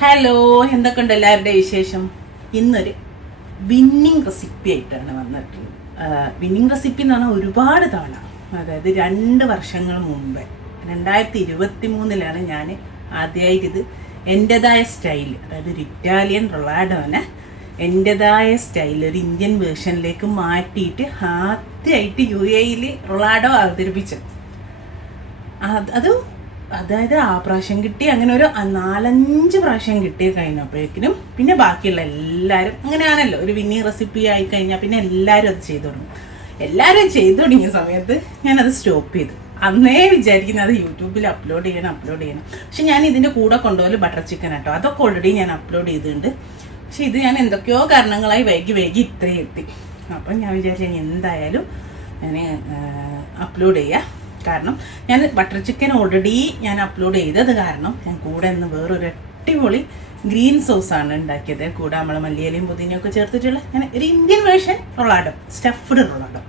Hello എന്തൊക്കെയുണ്ട് എല്ലാവരുടെയും വിശേഷം? ഇന്നൊരു വിന്നിങ് റെസിപ്പി ആയിട്ടാണ് വന്നിട്ടുള്ളത്. വിന്നിങ് റെസിപ്പി എന്ന് പറഞ്ഞാൽ ഒരുപാട് തവണ അതായത് രണ്ട് വർഷങ്ങൾ മുമ്പേ രണ്ടായിരത്തി ഇരുപത്തി മൂന്നിലാണ് ഞാൻ ആദ്യമായിട്ട് ഇത് എന്റെതായ സ്റ്റൈൽ അതായത് ഒരു ഇറ്റാലിയൻ റൊളാഡോനെ എന്റെതായ സ്റ്റൈൽ ഒരു ഇന്ത്യൻ വേർഷനിലേക്ക് മാറ്റിയിട്ട് ആദ്യമായിട്ട് യു എയിൽ റൊളാഡോ അവതരിപ്പിച്ചത്. അത് അതായത് ആ പ്രാവശ്യം കിട്ടി അങ്ങനെ ഒരു നാലഞ്ച് പ്രാവശ്യം കിട്ടിയ കഴിഞ്ഞപ്പോഴേക്കിനും പിന്നെ ബാക്കിയുള്ള എല്ലാവരും അങ്ങനെയാണല്ലോ ഒരു വിന്നിങ് റെസിപ്പി ആയി കഴിഞ്ഞാൽ പിന്നെ എല്ലാവരും അത് ചെയ്തു തുടങ്ങും. എല്ലാവരും ചെയ്തു തുടങ്ങിയ സമയത്ത് ഞാനത് സ്റ്റോപ്പ് ചെയ്തു. അന്നേ വിചാരിക്കുന്നത് യൂട്യൂബിൽ അപ്ലോഡ് ചെയ്യണം അപ്ലോഡ് ചെയ്യണം. പക്ഷെ ഞാൻ ഇതിന്റെ കൂടെ കൊണ്ടുപോകൽ ബട്ടർ ചിക്കൻ ആട്ടോ. അതൊക്കെ ഓൾറെഡി ഞാൻ അപ്ലോഡ് ചെയ്തിട്ടുണ്ട്. പക്ഷെ ഇത് ഞാൻ എന്തൊക്കെയോ കാരണങ്ങളായി വൈകി വൈകി ഇത്രയും എത്തി. അപ്പം ഞാൻ വിചാരിച്ചു എന്തായാലും ഞാൻ അപ്ലോഡ് ചെയ്യാം. കാരണം ഞാൻ ബട്ടർ ചിക്കൻ ഓൾറെഡി ഞാൻ അപ്ലോഡ് ചെയ്തത് കാരണം ഞാൻ കൂടെ നിന്ന് വേറൊരു അടിപൊളി ഗ്രീൻ സോസാണ് ഉണ്ടാക്കിയത്. കൂടെ നമ്മൾ മല്ലിയിലയും പുതിനയും ഒക്കെ ചേർത്തിട്ടുള്ള ഞാൻ ഒരു Indian version roulade stuffed roulade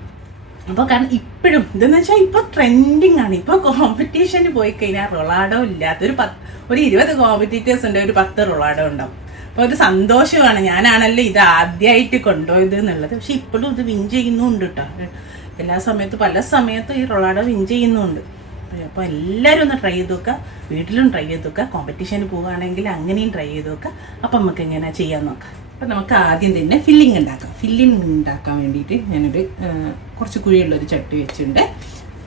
അപ്പോൾ കാരണം ഇപ്പോഴും ഇതെന്ന് വെച്ചാൽ ഇപ്പോൾ ട്രെൻഡിങ് ആണ്. ഇപ്പോൾ കോമ്പറ്റീഷന് പോയി കഴിഞ്ഞാൽ റൊളാഡോ ഇല്ലാത്ത ഒരു പത്ത് ഒരു ഇരുപത് കോമ്പറ്റീറ്റേഴ്സ് ഉണ്ട് ഒരു പത്ത് റൊളാഡോ ഉണ്ടാവും. അപ്പോൾ ഒരു സന്തോഷമാണ്. ഞാനാണല്ലോ ഇത് ആദ്യമായിട്ട് കൊണ്ടുപോയത് എന്നുള്ളത്. പക്ഷെ ഇപ്പോഴും ഇത് വിൻ ചെയ്യുന്നുണ്ട് കേട്ടോ എല്ലാ സമയത്തും പല സമയത്തും ഈ റൊളാഡോ വിൻ ചെയ്യുന്നുണ്ട്. അപ്പോൾ എല്ലാവരും ഒന്ന് ട്രൈ ചെയ്ത് നോക്കുക വീട്ടിലും ട്രൈ ചെയ്ത് നോക്കുക കോമ്പറ്റീഷന് പോവുകയാണെങ്കിൽ അങ്ങനെയും ട്രൈ ചെയ്ത് നോക്കുക അപ്പം നമുക്ക് എങ്ങനെ ചെയ്യാൻ നോക്കാം. അപ്പം നമുക്ക് ആദ്യം തന്നെ ഫില്ലിംഗ് ഉണ്ടാക്കാം. ഫില്ലിംഗ് ഉണ്ടാക്കാൻ വേണ്ടിയിട്ട് ഞാനൊരു കുറച്ച് കുഴിയുള്ളൊരു ചട്ടി വെച്ചിട്ടുണ്ട്.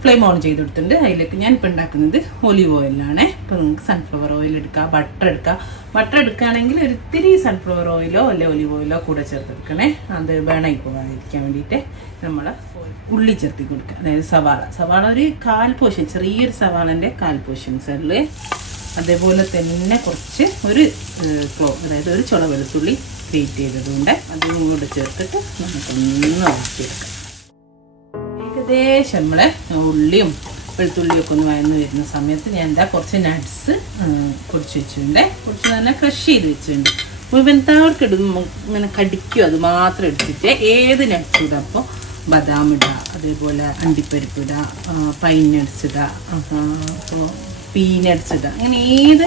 ഫ്ലെയിം ഓൺ ചെയ്തെടുത്തിട്ടുണ്ട് അതിലേക്ക് ഞാൻ ഇപ്പോൾ ഉണ്ടാക്കുന്നത് ഒലിവ് ഓയിലാണ് ഇപ്പോൾ നിങ്ങൾക്ക് സൺഫ്ലവർ ഓയിൽ എടുക്കാം ബട്ടർ എടുക്കാം. ബട്ടർ എടുക്കുകയാണെങ്കിൽ ഒരു ഇത്തിരി സൺഫ്ലവർ ഓയിലോ അല്ലെ ഒലിവ് ഓയിലോ കൂടെ ചേർത്തെടുക്കണേ അത് ബേണായി പോകാതിരിക്കാൻ വേണ്ടിയിട്ട് നമ്മൾ ഉള്ളി ചേർത്തി കൊടുക്കുക. അതായത് സവാള. സവാള ഒരു കാൽ പോഷൻ ചെറിയൊരു സവാളന്റെ കാൽ പോഷൻസിൽ അതേപോലെ തന്നെ കുറച്ച് ഒരു ക്ലോ അതായത് ഒരു ചുള വെളുത്തുള്ളി ഗ്രേറ്റ് ചെയ്തതുകൊണ്ട് അതും കൂടെ ചേർത്തിട്ട് നമുക്കൊന്ന് വളർത്തിയെടുക്കാം ഏകദേശം നമ്മളെ ഉള്ളിയും വെളുത്തുള്ളിയും ഒക്കെ ഒന്ന് വയന്ന് വരുന്ന സമയത്ത് ഞാൻ എന്താ കുറച്ച് നട്ട്സ് പൊടിച്ച് വെച്ചിട്ടുണ്ട്. കുറച്ച് തന്നെ ക്രഷ് ചെയ്ത് വെച്ചിട്ടുണ്ട്. മുഴുവൻത്താവർക്ക് ഇടും ഇങ്ങനെ കടിക്കും. അത് മാത്രം എടുത്തിട്ട് ഏത് നട്ട്സ് ഇടാം? അപ്പോൾ ബദാം ഇടുക അതേപോലെ അണ്ടിപ്പരിപ്പ് ഇടുക പൈൻ നട്ട്സ് ഇടുക അപ്പോൾ പീനട്സ് ഇടുക അങ്ങനെ ഏത്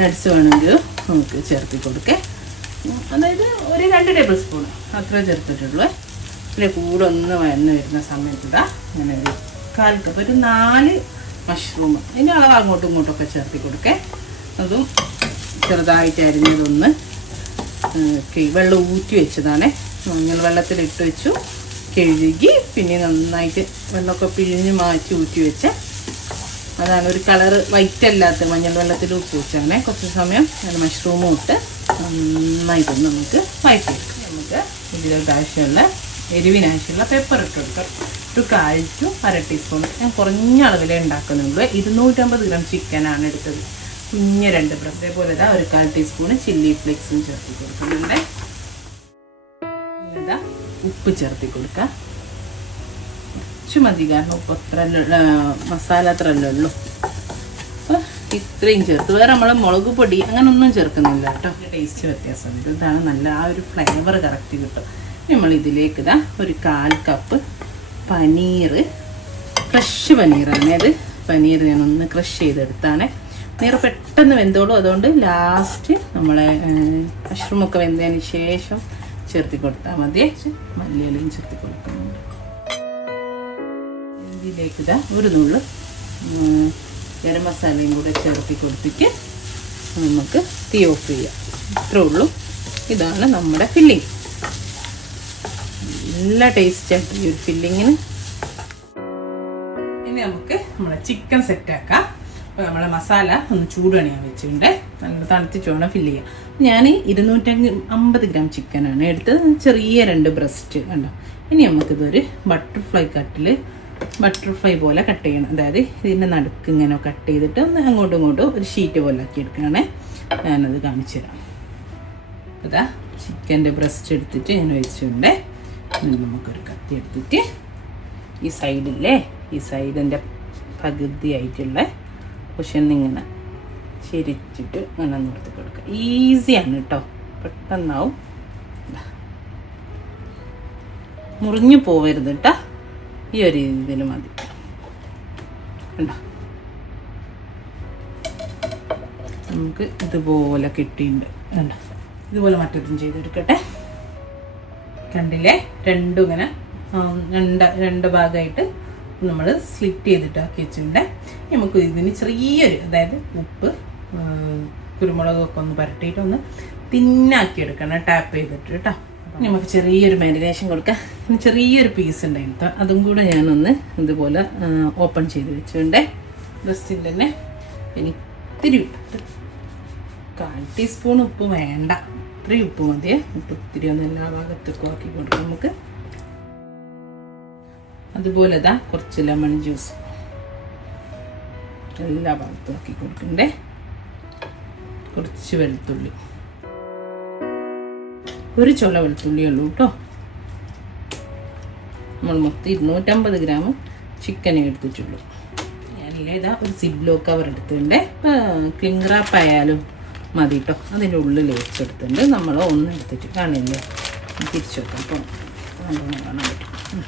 നട്ട്സ് വേണമെങ്കിലും നമുക്ക് ചേർത്തി കൊടുക്കേ അതായത് ഒരു രണ്ട് ടേബിൾ സ്പൂൺ അത്ര ചേർത്തിട്ടുള്ളൂ. പിന്നെ കൂടെ ഒന്ന് വന്ന് വരുന്ന സമയത്ത് ഇതാ ഇങ്ങനെ ഒരു കാൽ കപ്പ് ഒരു നാല് മഷ്റൂം അതിന്റെ അളവ് അങ്ങോട്ടും ഇങ്ങോട്ടും ഒക്കെ ചേർത്തി കൊടുക്കേ. അതും ചെറുതായിട്ട് അരിഞ്ഞതൊന്ന് വെള്ളം ഊറ്റി വെച്ചതാണ്. മഞ്ഞൾ വെള്ളത്തിലിട്ട് വെച്ചു. കഴുകി പിന്നെ നന്നായിട്ട് വെള്ളമൊക്കെ പിഴിഞ്ഞ് മാറ്റി ഊറ്റി വെച്ച്. അതാണ് ഒരു കളറ് വൈറ്റ് അല്ലാത്ത മഞ്ഞൾ വെള്ളത്തിൽ ഊറ്റി വെച്ചാണ് കുറച്ച് സമയം അതിന് മഷ്റൂമും ഇട്ട് നന്നായിട്ട് നമുക്ക് വഴറ്റിയെടുക്കാം. നമുക്ക് ഇതിലൊരു ആവശ്യമുള്ള എരിവിന് ആവശ്യമുള്ള പെപ്പർ ഇട്ട് കൊടുക്കാം. ഒരു ടു അര ടീസ്പൂൺ ഞാൻ കുറഞ്ഞ അളവിലേ ഉണ്ടാക്കുന്നുള്ളൂ. ഇരുന്നൂറ്റമ്പത് ഗ്രാം ചിക്കനാണ് എടുത്തത്. കുഞ്ഞ് രണ്ട് ബ്രസ് അതേപോലെ ഇതാ ഒരു കാൽ ടീസ്പൂൺ ചില്ലി ഫ്ലേക്സും ചേർത്ത് കൊടുക്കുന്നുണ്ട്. ഇതാ ഉപ്പ് ചേർത്തി കൊടുക്കുക കുറച്ച് മതി. കാരണം ഉപ്പ് അത്ര മസാല അത്ര അല്ലേ ഉള്ളൂ. അപ്പോൾ ഇത്രയും ചേർത്ത്. വേറെ നമ്മൾ മുളക് പൊടി അങ്ങനെ ഒന്നും ചേർക്കുന്നില്ല കേട്ടോ. ടേസ്റ്റ് വ്യത്യാസം. ഇതാണ് നല്ല ആ ഒരു ഫ്ലേവർ കറക്റ്റ് കിട്ടും. നമ്മൾ ഇതിലേക്ക് ഇതാ ഒരു കാൽ കപ്പ് പനീർ ഫ്രഷ് പനീറാണ് അത് പനീർ ഞാൻ ഒന്ന് ക്രഷ് ചെയ്തെടുത്താണ്. പനീർ പെട്ടെന്ന് വെന്തോളും. അതുകൊണ്ട് ലാസ്റ്റ് നമ്മളെ മഷ്റൂമൊക്കെ വെന്തതിന് ശേഷം ചേർത്തി കൊടുത്താൽ മതി. മല്ലിയിലയും ചേർത്തി കൊടുക്കുന്നുണ്ട് ഇതിലേക്ക് ഇതാ ഒരു നുള്ളു ഗരം മസാലയും കൂടെ ചേർത്തി കൊടുത്തിട്ട് നമുക്ക് തീ ഓഫ് ചെയ്യാം. ഇത്രേ ഉള്ളൂ. ഇതാണ് നമ്മുടെ ഫില്ലിങ് നല്ല ടേസ്റ്റായിട്ട് ഈ ഒരു ഫില്ലിങ്ങിന് ഇനി നമുക്ക് നമ്മുടെ ചിക്കൻ സെറ്റാക്കാം അപ്പോൾ നമ്മളെ മസാല ഒന്ന് ചൂടാണ് ഞാൻ വെച്ചിട്ടുണ്ട്. നല്ല തണുത്തിച്ച് വേണം ഫില്ല് ചെയ്യാം. ഞാൻ ഇരുന്നൂറ്റഞ്ച് അമ്പത് ഗ്രാം ചിക്കനാണ് എടുത്തത്. ചെറിയ രണ്ട് ബ്രസ്റ്റ് കണ്ടോ? ഇനി നമുക്കിതൊരു ബട്ടർഫ്ലൈ കട്ടിൽ ബട്ടർഫ്ലൈ പോലെ കട്ട് ചെയ്യണം. അതായത് ഇതിന്റെ നടുക്ക് ഇങ്ങനെ കട്ട് ചെയ്തിട്ട് ഒന്ന് അങ്ങോട്ടും ഇങ്ങോട്ടും ഒരു ഷീറ്റ് പോലെ ആക്കി എടുക്കുകയാണേ. ഞാനത് കാണിച്ചു തരാം അതാ ചിക്കന്റെ ബ്രസ്റ്റ് എടുത്തിട്ട് ഞാൻ വെച്ചിട്ടുണ്ട്. ഇനി നമുക്കൊരു കത്തി എടുത്തിട്ട് ഈ സൈഡില്ലേ ഈ സൈഡിന്റെ പകുതിയായിട്ടുള്ള ഇങ്ങനെ ചിരിച്ചിട്ട് ഇങ്ങനെ നിർത്തി കൊടുക്കുക. ഈസിയാണ് കേട്ടോ പെട്ടെന്നാവും. മുറിഞ്ഞു പോവരുത് കേട്ടോ ഈ ഒരു രീതിയിൽ മതി. കണ്ടോ? നമുക്ക് ഇതുപോലെ കിട്ടിയിട്ടുണ്ട്. കണ്ടോ? ഇതുപോലെ മറ്റൊന്നും ചെയ്തെടുക്കട്ടെ. കണ്ടില്ലേ? രണ്ടും ഇങ്ങനെ രണ്ട് രണ്ട് ഭാഗമായിട്ട് നമ്മൾ സ്ലിറ്റ് ചെയ്തിട്ട് ആക്കി വെച്ചിട്ടുണ്ട് നമുക്ക് ഇതിന് ചെറിയൊരു അതായത് ഉപ്പ് കുരുമുളകൊക്കെ ഒന്ന് പരട്ടിയിട്ട് ഒന്ന് തിന്നാക്കി എടുക്കണം ടാപ്പ് ചെയ്തിട്ട് കേട്ടോ. നമുക്ക് ചെറിയൊരു മാരിനേഷൻ കൊടുക്കാം. ചെറിയൊരു പീസ് ഉണ്ടായിരുന്നു അതും കൂടെ ഞാനൊന്ന് ഇതുപോലെ ഓപ്പൺ ചെയ്ത് വെച്ചിട്ടുണ്ട്. ജസ്റ്റിൽ തന്നെ ഇനി ഇത്തിരി കാൽ ടീസ്പൂൺ ഉപ്പ് വേണ്ട. ഇത്രയും ഉപ്പ് മതിയെ ഉപ്പ് ഇത്തിരി ഒന്ന് എല്ലാ ഭാഗത്തേക്കും ആക്കി കൊടുക്കാം നമുക്ക്. അതുപോലെ ഇതാ കുറച്ച് ലെമൺ ജ്യൂസ് എല്ലാ ഭാഗത്തും ആക്കി കൊടുക്കണ്ടേ? കുറച്ച് വെളുത്തുള്ളി. ഒരു ചുള വെളുത്തുള്ളി ഉള്ളൂ കേട്ടോ. നമ്മൾ മൊത്തം ഇരുന്നൂറ്റമ്പത് ഗ്രാം ചിക്കൻ എടുത്തിട്ടുള്ളൂ. ഞാനില്ലേ ഇതാ ഒരു സിബ്ലോ കവർ എടുത്തിട്ടുണ്ട്. ഇപ്പം ക്ലിംഗ് റാപ്പ് ആയാലും മതി കേട്ടോ അതിന്റെ ഉള്ളിൽ വെച്ചെടുത്തിട്ടുണ്ട്. നമ്മൾ ഒന്ന് എടുത്തിട്ട് കാണില്ലേ തിരിച്ചു വെക്കാം അപ്പം കാണാൻ പറ്റും.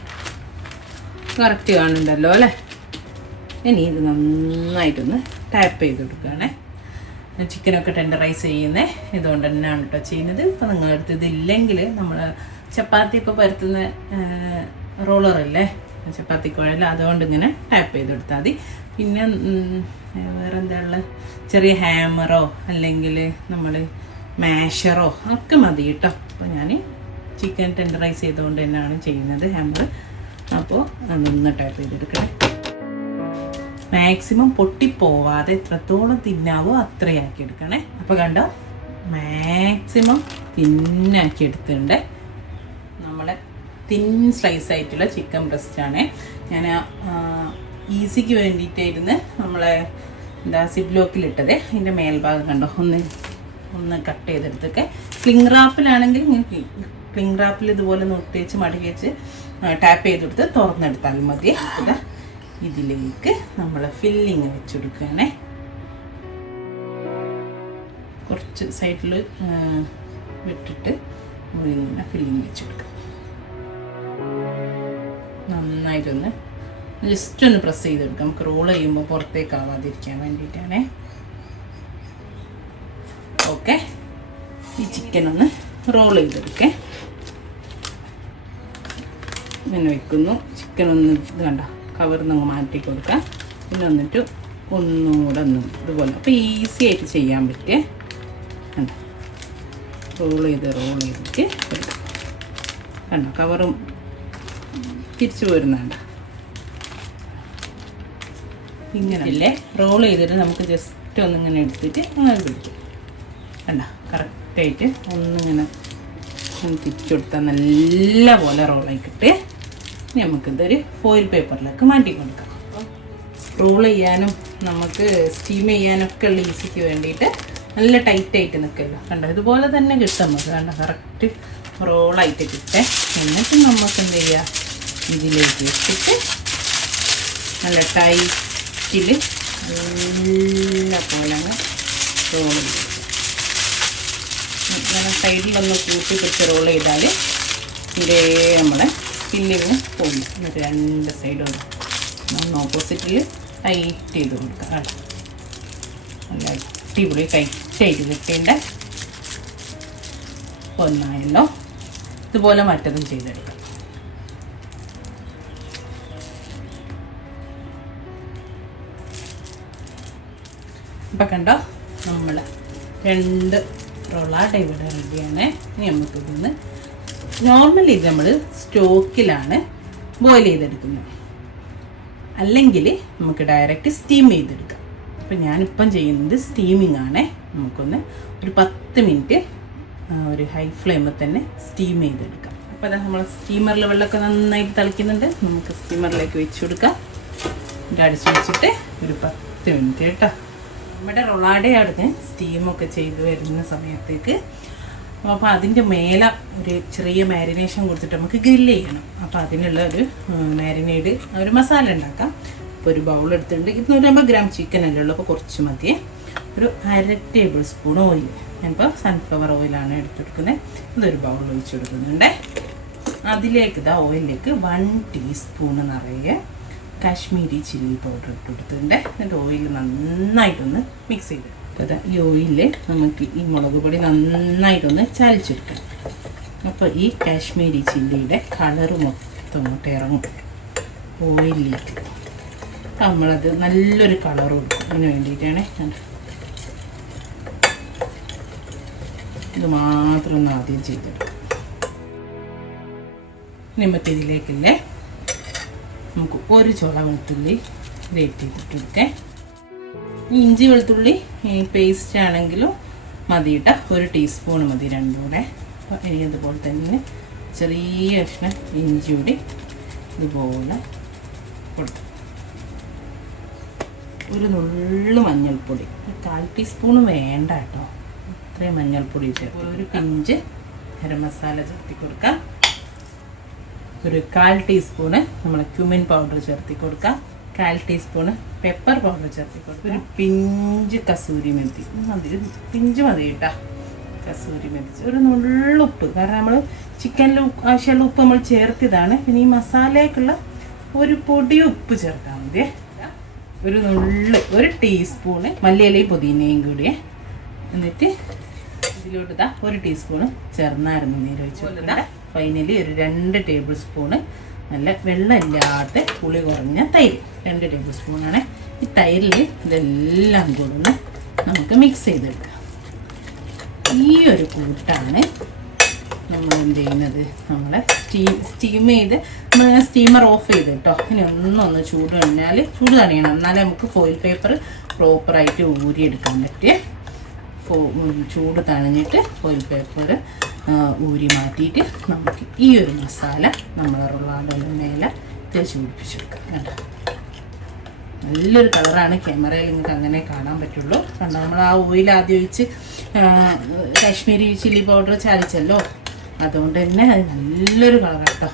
കറക്റ്റ് കാണുന്നുണ്ടല്ലോ അല്ലേ? ഇനി ഇത് നന്നായിട്ടൊന്ന് ടാപ്പ് ചെയ്ത് കൊടുക്കുകയാണേ. ചിക്കനൊക്കെ ടെൻഡറൈസ് ചെയ്യുന്നത് ഇതുകൊണ്ട് തന്നെയാണ് കേട്ടോ ചെയ്യുന്നത്. ഇപ്പം നിങ്ങളുടെ അടുത്ത് ഇതില്ലെങ്കിൽ നമ്മൾ ചപ്പാത്തി ഒക്കെ പരത്തുന്ന റോളറല്ലേ ചപ്പാത്തി കുഴല്ല അതുകൊണ്ട് ഇങ്ങനെ ടാപ്പ് ചെയ്ത് കൊടുത്താൽ മതി. പിന്നെ വേറെ എന്താ ഉള്ളത് ചെറിയ ഹാമറോ അല്ലെങ്കിൽ നമ്മൾ മാഷറോ ഒക്കെ മതി കേട്ടോ. അപ്പോൾ ഞാൻ ചിക്കൻ ടെൻഡറൈസ് ചെയ്തുകൊണ്ട് തന്നെയാണ് ചെയ്യുന്നത് ഹാമർ അപ്പോൾ അതൊന്ന് ടൈപ്പ് ചെയ്തെടുക്കണേ മാക്സിമം പൊട്ടിപ്പോവാതെ എത്രത്തോളം തിന്നാവോ അത്രയാക്കി എടുക്കണേ അപ്പോൾ കണ്ടോ? മാക്സിമം തിന്നാക്കി എടുത്തിട്ടുണ്ട് നമ്മളെ തിൻ സ്ലൈസ് ആയിട്ടുള്ള ചിക്കൻ ബ്രസ്റ്റ് ആണ്. ഞാൻ ഈസിക്ക് വേണ്ടിയിട്ടായിരുന്നു നമ്മളെ എന്താ സിബ്ലോക്കിലിട്ടത് ഇതിന്റെ മേൽഭാഗം കണ്ടോ? ഒന്ന് ഒന്ന് കട്ട് ചെയ്തെടുത്തൊക്കെ. ക്ലിങ് റാപ്പിലാണെങ്കിൽ ക്ലിങ് റാപ്പിൽ ഇതുപോലെ നോട്ടി വെച്ച് മടക്കി വെച്ച് ടാപ്പ് ചെയ്തെടുത്ത് തുറന്നെടുത്താൽ മതി. ഇതാ ഇതിലേക്ക് നമ്മൾ ഫില്ലിങ് വെച്ചെടുക്കുകയാണേ. കുറച്ച് സൈഡിൽ വിട്ടിട്ട് മുഴുവൻ ഫില്ലിങ് വെച്ചെടുക്കുക നന്നായിട്ടൊന്ന് ജസ്റ്റ് ഒന്ന് പ്രസ് ചെയ്തെടുക്കാം. നമുക്ക് റോൾ ചെയ്യുമ്പോൾ പുറത്തേക്ക് ആവാതിരിക്കാൻ വേണ്ടിയിട്ടാണേ. ഓക്കെ ഈ ചിക്കൻ ഒന്ന് റോൾ ചെയ്തെടുക്കേ. ഇങ്ങനെ വെക്കുന്നു. ചിക്കൻ ഒന്ന് ഇത് കണ്ട കവറിൽ നിന്ന് മാറ്റി കൊടുക്കാം. പിന്നെ വന്നിട്ട് ഒന്നുകൂടെ ഒന്ന് ഇതുപോലെ. അപ്പോൾ ഈസി ആയിട്ട് ചെയ്യാൻ പറ്റിയ റോൾ ചെയ്ത് റോൾ ചെയ്തിട്ട് കണ്ട കവറും തിരിച്ചു പോരുന്നുണ്ട് ഇങ്ങനെ അല്ലേ റോൾ ചെയ്തിട്ട് നമുക്ക് ജസ്റ്റ് ഒന്നിങ്ങനെ എടുത്തിട്ട് അങ്ങനെ പിടിക്കും. കണ്ട? കറക്റ്റായിട്ട് ഒന്നിങ്ങനെ ഒന്ന് തിരിച്ചു കൊടുത്താൽ നല്ല പോലെ റോളായി കിട്ടി. നമുക്കിതൊരു ഫോയിൽ പേപ്പറിലേക്ക് മാറ്റി കൊടുക്കാം. റോൾ ചെയ്യാനും നമുക്ക് സ്റ്റീം ചെയ്യാനൊക്കെ ഉള്ള ഈസിക്ക് വേണ്ടിയിട്ട് നല്ല ടൈറ്റായിട്ട് നിൽക്കല്ലോ കണ്ടോ? ഇതുപോലെ തന്നെ കിട്ടും നമുക്ക് കണ്ടോ? കറക്റ്റ് റോളായിട്ട് കിട്ടേ. എന്നിട്ട് നമുക്ക് എന്ത് ചെയ്യുക ഇതിലേക്ക് വെച്ചിട്ട് നല്ല ടൈറ്റിൽ നല്ല പോലെ റോൾ ചെയ്യും. സൈഡിൽ സൈഡിലൊന്ന് കൂട്ടി പിടിച്ച് റോൾ ചെയ്താൽ ഇതേ നമ്മുടെ ഫില്ലിങ് പോകും. എന്നിട്ട് രണ്ട് സൈഡും ഒന്ന് ഓപ്പോസിറ്റിൽ ടൈറ്റ് ചെയ്ത് കൊടുക്കുക. നല്ല അടിപൊളി ടൈറ്റ് ആയിട്ട് കിട്ടേണ്ട ഒന്നായല്ലോ ഇതുപോലെ മറ്റതും ചെയ്തെടുക്കാം. ഇപ്പം കണ്ടോ? നമ്മൾ രണ്ട് റോളാട്ട ഇവിടെ റെഡിയാണ്. ഇനി നമുക്കിതൊന്ന് നോർമലി ഇത് നമ്മൾ സ്റ്റോക്കിലാണ് ബോയിൽ ചെയ്തെടുക്കുന്നത്. അല്ലെങ്കിൽ നമുക്ക് ഡയറക്റ്റ് സ്റ്റീം ചെയ്തെടുക്കാം. അപ്പം ഞാനിപ്പം ചെയ്യുന്നത് സ്റ്റീമിംഗ് ആണ്. നമുക്കൊന്ന് ഒരു പത്ത് മിനിറ്റ് ഒരു ഹൈ ഫ്ലെയിമിൽ തന്നെ സ്റ്റീം ചെയ്തെടുക്കാം. അപ്പോൾ അതാ നമ്മൾ സ്റ്റീമറിൽ വെള്ളമൊക്കെ നന്നായിട്ട് തളിക്കുന്നുണ്ട് നമുക്ക് സ്റ്റീമറിലേക്ക് വെച്ച് കൊടുക്കാം. അടിച്ച് വെച്ചിട്ട് ഒരു പത്ത് മിനിറ്റ് കേട്ടോ. നമ്മുടെ റൊളാഡയാണ് സ്റ്റീമൊക്കെ ചെയ്ത് വരുന്ന സമയത്തേക്ക് അപ്പോൾ അതിന്റെ മേലെ ഒരു ചെറിയ മാരിനേഷൻ കൊടുത്തിട്ട് നമുക്ക് ഗ്രില്ല് ചെയ്യണം. അപ്പോൾ അതിനുള്ള ഒരു മാരിനേഡ് ഒരു മസാല ഉണ്ടാക്കാം. അപ്പോൾ ഒരു ബൗൾ എടുത്തിട്ടുണ്ട്. ഇരുന്നൂറ്റമ്പത് ഗ്രാം ചിക്കൻ അല്ലേ ഉള്ളൂ. അപ്പോൾ കുറച്ച് മതിയേ ഒരു അര ടേബിൾ സ്പൂൺ ഓയിൽ ഞാനിപ്പോൾ സൺഫ്ലവർ ഓയിലാണ് എടുത്തെടുക്കുന്നത് ഇതൊരു ബൗൾ ഒഴിച്ച് കൊടുക്കുന്നുണ്ട്. അതിലേക്ക് ഇതാ ഓയിലിലേക്ക് വൺ ടീസ്പൂൺ നിറയെ കാശ്മീരി ചില്ലി പൗഡർ ഇട്ട് കൊടുത്തിട്ടുണ്ട്. എന്നിട്ട് ഓയിൽ നന്നായിട്ടൊന്ന് മിക്സ് ചെയ്ത് അതാ ഈ ഓയിലിൽ നമുക്ക് ഈ മുളക് പൊടി നന്നായിട്ടൊന്ന് ചാലിച്ചെടുക്കാം അപ്പോൾ ഈ കാശ്മീരി ചില്ലിയുടെ കളറ് മൊത്തം അങ്ങോട്ട് ഇറങ്ങും. ഓയിലിലേക്ക് നമ്മളത് നല്ലൊരു കളർ കൊടുക്കും. അതിന് വേണ്ടിയിട്ടാണ് ഇത് മാത്രം ഒന്ന് ആദ്യം ചെയ്തെടുക്കും. ഇനി നമുക്ക് ഒരു ചോള വെളുത്തുള്ളി ഗ്രേറ്റ് ചെയ്തിട്ട് കൊടുക്കേ ഈ ഇഞ്ചി വെളുത്തുള്ളി പേസ്റ്റ് ആണെങ്കിലും മതിയിട്ട. ഒരു ടീസ്പൂൺ മതി രണ്ടുകൂടെ. അപ്പോൾ ഇനി അതുപോലെ തന്നെ ചെറിയ കഷ്ണം ഇഞ്ചി കൂടി ഇതുപോലെ കൊടുത്തു. ഒരു നുള്ളു മഞ്ഞൾപ്പൊടി. ഒരു കാൽ ടീസ്പൂൺ വേണ്ട കേട്ടോ. ഇത്രയും മഞ്ഞൾപ്പൊടി ചേർത്ത് ഒരു പിഞ്ച് ഗരം മസാല ചേർത്തി കൊടുക്കാം ഒരു കാൽ ടീസ്പൂണ് നമ്മൾ ക്യുമിൻ പൗഡർ ചേർത്തി കൊടുക്കാം. കാൽ ടീസ്പൂണ് പെപ്പർ പൗഡർ ചേർത്തി കൊടുക്കുക ഒരു പിഞ്ച് കസൂരി മെത്തി. മതി. പിഞ്ച് മതി കേട്ടാ കസൂരി മെത്തി. ഒരു നുള്ളുപ്പ് കാരണം നമ്മൾ ചിക്കനിൽ ആവശ്യമുള്ള ഉപ്പ് നമ്മൾ ചേർത്തതാണ്. പിന്നെ ഈ മസാലയ്ക്കുള്ള ഒരു പൊടി ഉപ്പ് ചേർത്താൽ മതി. ഒരു നുള്ളു ഒരു ടീസ്പൂണ് മല്ലിയിലയും പുതിനയും കൂടി. എന്നിട്ട് ഇതിലോട്ട് ഇതാ ഒരു ടീസ്പൂണ് ചേർന്നായിരുന്നു നീര് വെച്ച് കൊടുക്കണ്ട ഫൈനലി ഒരു രണ്ട് ടേബിൾ സ്പൂണ് നല്ല വെള്ളമില്ലാത്ത പുളി കുറഞ്ഞ തൈര്. രണ്ട് ടേബിൾ സ്പൂണാണ് ഈ തൈരിൽ ഇതെല്ലാം കൂടെ ഒന്ന് നമുക്ക് മിക്സ് ചെയ്തെടുക്കാം. ഈ ഒരു കൂട്ടാണ് നമ്മൾ എന്ത് ചെയ്യുന്നത്? നമ്മൾ സ്റ്റീം സ്റ്റീം ചെയ്ത് നമ്മൾ സ്റ്റീമർ ഓഫ് ചെയ്ത് കേട്ടോ. ഇനി ഒന്നൊന്ന് ചൂട് കഴിഞ്ഞാൽ ചൂട് തണിയണം. എന്നാലേ നമുക്ക് ഫോയിൽ പേപ്പർ പ്രോപ്പറായിട്ട് ഊരിയെടുക്കാൻ പറ്റിയ. ചൂട് തണിഞ്ഞിട്ട് ഫോയിൽ പേപ്പർ ഊരി മാറ്റിയിട്ട് നമുക്ക് ഈ ഒരു മസാല നമ്മൾ റൊള്ളാഡോന്റെ മേലെ തേച്ച് പിടിപ്പിച്ചെടുക്കാം കേട്ടോ നല്ലൊരു കളറാണ്. ക്യാമറയിൽ നിങ്ങൾക്ക് അങ്ങനെ കാണാൻ പറ്റുള്ളൂ. കാരണം നമ്മൾ ആ ഓയിൽ ആദ്യം ഒഴിച്ച് കാശ്മീരി ചില്ലി പൗഡർ ചാലിച്ചല്ലോ അതുകൊണ്ട് തന്നെ അത് നല്ലൊരു കളർ കേട്ടോ.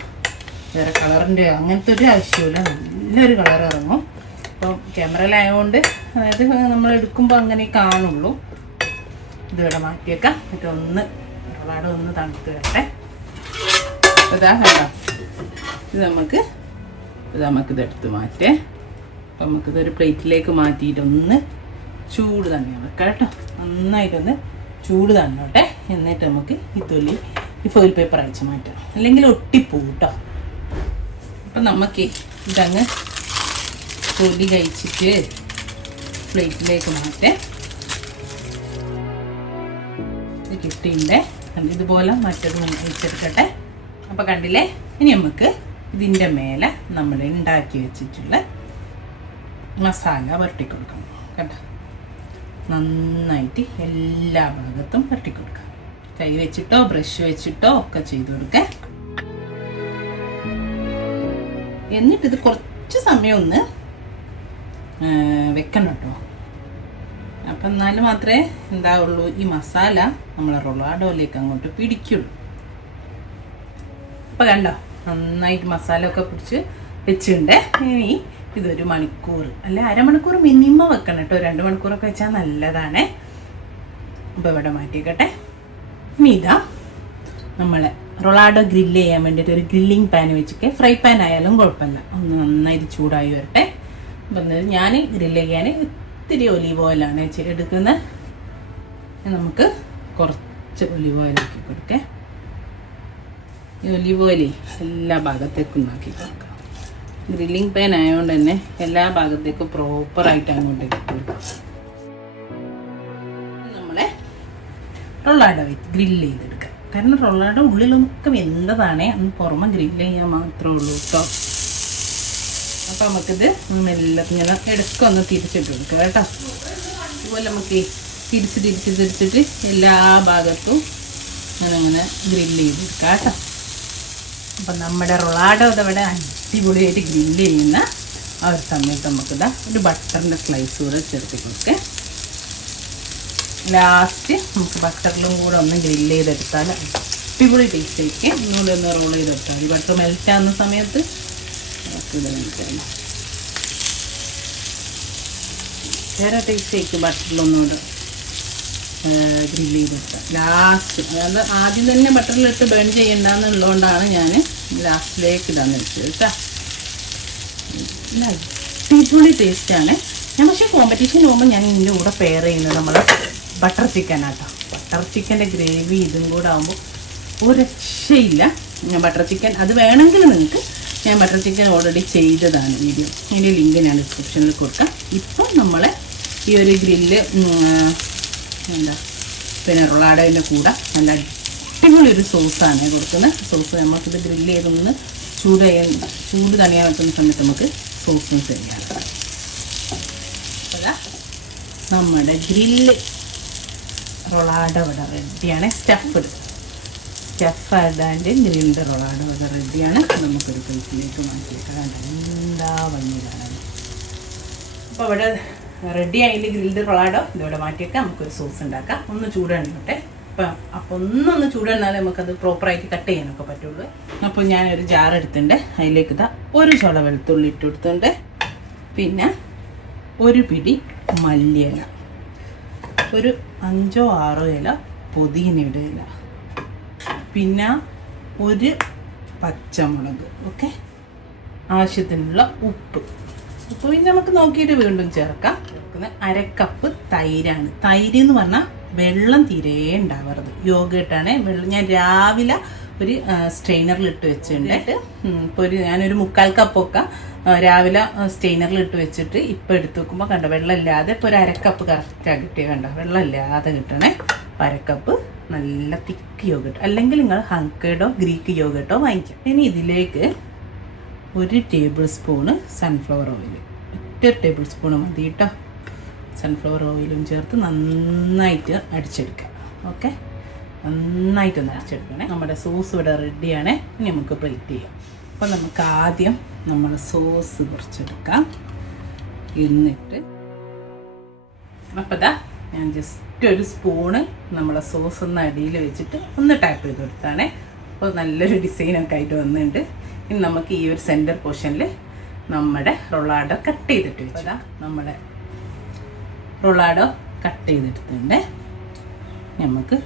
വേറെ കളറിന്റെ അങ്ങനത്തെ ഒരു ആവശ്യമില്ല നല്ലൊരു കളർ ഇറങ്ങും. അപ്പോൾ ക്യാമറയിലായതുകൊണ്ട് അതായത് നമ്മൾ എടുക്കുമ്പോൾ അങ്ങനെ കാണുള്ളൂ. ഇതിവിടെ മാറ്റിയേക്കാം. എന്നിട്ട് ഒന്ന് ഒന്ന് തണുത്ത് വരട്ടെ ഇതാ കേട്ടോ ഇത് നമുക്ക് ഇത് നമുക്കിത് എടുത്ത് മാറ്റേ. അപ്പം നമുക്കിതൊരു പ്ലേറ്റിലേക്ക് മാറ്റിയിട്ടൊന്ന് ചൂട് തന്നെ വെക്കാം കേട്ടോ. നന്നായിട്ടൊന്ന് ചൂട് തന്നോട്ടെ. എന്നിട്ട് നമുക്ക് ഈ തൊലി ഈ ഫോയിൽ പേപ്പർ അയച്ച് മാറ്റാം. അല്ലെങ്കിൽ ഒട്ടിപ്പോവും കേട്ടോ. അപ്പം നമുക്ക് ഇതങ്ങ് തൊലി കഴിച്ചിട്ട് പ്ലേറ്റിലേക്ക് മാറ്റേ. ഇത് കണ്ട്? ഇതുപോലെ മറ്റൊരു വെച്ചെടുക്കട്ടെ. അപ്പോൾ കണ്ടില്ലേ? ഇനി നമുക്ക് ഇതിന്റെ മേലെ നമ്മൾ ഉണ്ടാക്കി വെച്ചിട്ടുള്ള മസാല പുരട്ടി കൊടുക്കണം. കേട്ടോ നന്നായിട്ട് എല്ലാ ഭാഗത്തും പുരട്ടി കൊടുക്കാം. കൈ വെച്ചിട്ടോ ബ്രഷ് വെച്ചിട്ടോ ഒക്കെ ചെയ്ത് കൊടുക്കുക എന്നിട്ട് ഇത് കുറച്ച് സമയം ഒന്ന് വെക്കണം കേട്ടോ. അപ്പം എന്നാലും മാത്രമേ എന്താവുള്ളൂ ഈ മസാല നമ്മൾ റൊളാഡോയിലേക്ക് അങ്ങോട്ട് പിടിക്കുള്ളൂ. അപ്പം കണ്ടോ നന്നായിട്ട് മസാല ഒക്കെ പിടിച്ച് വെച്ചിട്ടുണ്ട്. ഇനി ഇതൊരു മണിക്കൂർ അല്ല അരമണിക്കൂർ മിനിമം വെക്കണം കേട്ടോ. രണ്ട് മണിക്കൂറൊക്കെ വെച്ചാൽ നല്ലതാണേ. അപ്പോൾ ഇവിടെ മാറ്റിയേക്കട്ടെ. ഇനി ഇതാ നമ്മളെ റൊളാഡോ ഗ്രില്ല് ചെയ്യാൻ വേണ്ടിയിട്ട് ഒരു ഗ്രില്ലിംഗ് പാൻ വെച്ചിട്ട് ഫ്രൈ പാൻ ആയാലും കുഴപ്പമില്ല. ഒന്ന് നന്നായിട്ട് ചൂടായി വരട്ടെ. അപ്പം ഞാൻ ഗ്രില്ല് ചെയ്യാൻ ഇത്തിരി ഒലീവ് ഓയിലാണ് എടുക്കുന്നത്. നമുക്ക് കുറച്ച് ഒലീവ് ഓയിലാക്കി കൊടുക്കേ. ഈ ഒലീവ് ഓയിൽ എല്ലാ ഭാഗത്തേക്കും ആക്കി കൊടുക്കാം. ഗ്രില്ലിംഗ് പാൻ ആയതുകൊണ്ട് തന്നെ എല്ലാ ഭാഗത്തേക്കും പ്രോപ്പറായിട്ട് അങ്ങോട്ട് കിട്ടും നമ്മളെ റൊള്ളാഡോ ഗ്രില്ല് ചെയ്തെടുക്കാം. കാരണം റൊള്ളാഡോ ഉള്ളിലൊക്കെ വെന്തതാണേ അന്ന് പുറമെ ഗ്രില്ല് ചെയ്യാൻ മാത്രമേ ഉള്ളൂ കേട്ടോ അപ്പോൾ നമുക്കിത് മെല്ലെ ഇങ്ങനെ എടുക്കൊന്ന് തിരിച്ചിട്ട് കൊടുക്കുക കേട്ടോ. അതുപോലെ നമുക്ക് തിരിച്ച് തിരിച്ച് തിരിച്ചിട്ട് എല്ലാ ഭാഗത്തും അങ്ങനെ അങ്ങനെ ഗ്രില്ല് ചെയ്തെടുക്കുക കേട്ടോ. അപ്പം നമ്മുടെ റൊളാഡോ ഇതവിടെ അടിപൊളിയായിട്ട് ഗ്രില്ല് ചെയ്യുന്ന ആ ഒരു സമയത്ത് നമുക്കിതാ ഒരു ബട്ടറിന്റെ സ്ലൈസ് കൂടെ ചേർത്ത് കൊടുക്ക ലാസ്റ്റ് നമുക്ക് ബട്ടറിലും കൂടെ ഒന്ന് ഗ്രില്ല് ചെയ്തെടുത്താൽ അടിപൊളി ടേസ്റ്റ് ആയിരിക്കും. ഒന്നുകൂടി ഒന്ന് റോൾ ചെയ്തെടുത്താൽ മതി. ബട്ടർ മെൽറ്റ് ആകുന്ന സമയത്ത് മെൽറ്റ് വേറെ ടേസ്റ്റ് ആയിരിക്കും ബട്ടറിലൊന്നുകൂടെ ഗ്രില്ല് ചെയ്തെടുത്താൽ ലാസ്റ്റ് അതായത് ആദ്യം തന്നെ ബട്ടറിലിട്ട് ബേൺ ചെയ്യണ്ടെന്നുള്ളതുകൊണ്ടാണ് ഞാൻ ലാസ്റ്റിലേക്ക് ഇടാന്ന് വെച്ചത് കേട്ടോ. അടിപൊളി ടേസ്റ്റാണ് ഞാൻ പക്ഷേ കോമ്പറ്റീഷൻ പോകുമ്പോൾ ഞാൻ ഇതിന്റെ കൂടെ പെയർ ചെയ്യുന്നത് നമ്മൾ ബട്ടർ ചിക്കൻ ആട്ടോ. ബട്ടർ ചിക്കന്റെ ഗ്രേവി ഇതും കൂടെ ആകുമ്പോൾ ഒരു രക്ഷയില്ല ബട്ടർ ചിക്കൻ അത് വേണമെങ്കിൽ നിങ്ങൾക്ക് ഞാൻ ബട്ടർ ചിക്കൻ ഓൾറെഡി ചെയ്തതാണ് വീഡിയോ അതിന്റെ ലിങ്ക് ഞാൻ ഡിസ്ക്രിപ്ഷനിൽ കൊടുക്കാം. ഇപ്പം നമ്മൾ ഈ ഒരു ഗ്രില്ല് എന്താ പിന്നെ റൊളാഡോന്റെ കൂടെ നല്ല അടിപൊളി ഒരു സോസാണ് കൊടുക്കുന്നത്. സോസ് നമുക്കിത് ഗ്രില്ല് ചെയ്തൊന്ന് ചൂട് ചെയ്യാൻ ചൂട് തണിയാൻ വെക്കുന്ന സമയത്ത് നമുക്ക് സോസും ചെയ്യാം. അതാ നമ്മുടെ ഗ്രില്ല് റൊളാഡോ ഇവിടെ റെഡിയാണ് സ്റ്റഫ്ഡ് സ്റ്റഫ് ആഡാന്റെ ഗ്രിൽഡ് റൊളാഡോ അത് റെഡിയാണ്. നമുക്കൊരു പ്ലേറ്റിലേക്ക് മാറ്റിയേക്കാം. എന്താ ഭംഗി കാണാൻ അപ്പോൾ ഇവിടെ റെഡി ആയിട്ട് ഗ്രിൽഡ് റൊളാഡോ ഇതിവിടെ മാറ്റിയേക്കാം. നമുക്കൊരു സോസ് ഉണ്ടാക്കാം. ഒന്ന് ചൂടെണ്ണോട്ടെ അപ്പം അപ്പോൾ ഒന്നൊന്ന് ചൂടെണ്ണാലേ നമുക്കത് പ്രോപ്പറായിട്ട് കട്ട് ചെയ്യാനൊക്കെ പറ്റുള്ളൂ. അപ്പോൾ ഞാനൊരു ജാർ എടുത്തിട്ടുണ്ട്. അതിലേക്ക് ഇതാ ഒരു ചുള വെളുത്തുള്ളി ഇട്ട് കൊടുത്തിട്ടുണ്ട്. പിന്നെ ഒരു പിടി മല്ലിയില. ഒരു അഞ്ചോ ആറോ ഇല പുതിനയുടെ ഇല പിന്നെ ഒരു പച്ചമുളക് ഓക്കെ? ആവശ്യത്തിനുള്ള ഉപ്പ്. ഉപ്പ് പിന്നെ നമുക്ക് നോക്കിയിട്ട് വീണ്ടും ചേർക്കാം. ചേർക്കുന്നത് അരക്കപ്പ് തൈരാണ്. തൈര് എന്ന് പറഞ്ഞാൽ വെള്ളം തീരെ ഉണ്ടാവരുത്. യോഗട്ടാണ് വെള്ളം ഞാൻ രാവിലെ ഒരു സ്ട്രെയിനറിൽ ഇട്ട് വെച്ചിട്ടുണ്ട്. ഇപ്പോൾ ഒരു ഞാനൊരു മുക്കാൽ കപ്പൊക്കെ രാവിലെ സ്റ്റെയിനറിൽ ഇട്ട് വെച്ചിട്ട് ഇപ്പം എടുത്ത് വെക്കുമ്പോൾ കണ്ടോ വെള്ളമില്ലാതെ ഇപ്പോൾ ഒരു അരക്കപ്പ് കറക്റ്റാണ് കിട്ടിയ കണ്ടോ? വെള്ളമില്ലാതെ കിട്ടണേ. അരക്കപ്പ് നല്ല തിക്ക് യോഗട്ട് അല്ലെങ്കിൽ നിങ്ങൾ ഹങ്കേഡോ ഗ്രീക്ക് യോഗട്ടോ വാങ്ങിക്കാം. ഇനി ഇതിലേക്ക് ഒരു ടേബിൾ സ്പൂണ് സൺഫ്ലവർ ഓയിൽ ഒറ്റ ടേബിൾ സ്പൂണ് മതി കേട്ടോ സൺഫ്ലവർ ഓയിലും ചേർത്ത് നന്നായിട്ട് അടിച്ചെടുക്കാം ഓക്കെ നന്നായിട്ടൊന്ന് അടിച്ചെടുക്കണേ. നമ്മുടെ സോസ് ഇവിടെ റെഡിയാണ് ഇനി നമുക്ക് പ്ലേറ്റ് ചെയ്യാം. അപ്പോൾ നമുക്ക് ആദ്യം നമ്മൾ സോസ് കുറച്ചെടുക്കാം. എന്നിട്ട് അപ്പോൾ ഞാൻ ജസ്റ്റ് ഒരു സ്പൂണ് നമ്മളെ സോസ് ഒന്ന് അടിയിൽ വെച്ചിട്ട് ഒന്ന് ടാപ്പ് ചെയ്ത് കൊടുത്താണേ. അപ്പോൾ നല്ലൊരു ഡിസൈനൊക്കെ ആയിട്ട് വന്നിട്ടുണ്ട് ഇനി നമുക്ക് ഈ ഒരു സെന്റർ പോർഷനിൽ നമ്മുടെ റൊളാഡോ കട്ട് ചെയ്തിട്ട് വെച്ചാൽ നമ്മുടെ റൊളാഡോ കട്ട് ചെയ്തെടുത്തിട്ടുണ്ട് നമുക്ക്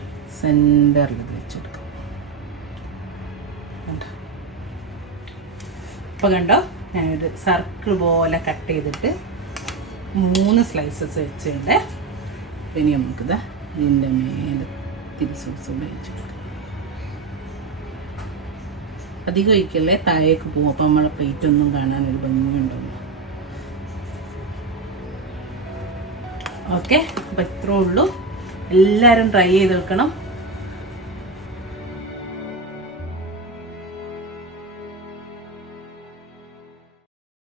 സെന്ററിൽ വെച്ച് കൊടുക്കാം. ഇപ്പോൾ കണ്ടോ? ഞാനൊരു സർക്കിൾ പോലെ കട്ട് ചെയ്തിട്ട് മൂന്ന് സ്ലൈസസ് വെച്ചിട്ടുണ്ട്. ഇനി നമുക്കിത് ഇതിന്റെ മേലെ തിരി സോസ് കൂടെ വെച്ച് കൊടുക്കാം. അധികം ഒഴിക്കല്ലേ താഴേക്ക് പോകും. അപ്പം നമ്മളെ പ്ലേറ്റ് ഒന്നും കാണാൻ ഒരു ഭംഗിയുണ്ടാവും ഓക്കെ അപ്പം ഇത്രേ ഉള്ളൂ. എല്ലാവരും ട്രൈ ചെയ്ത് വെക്കണം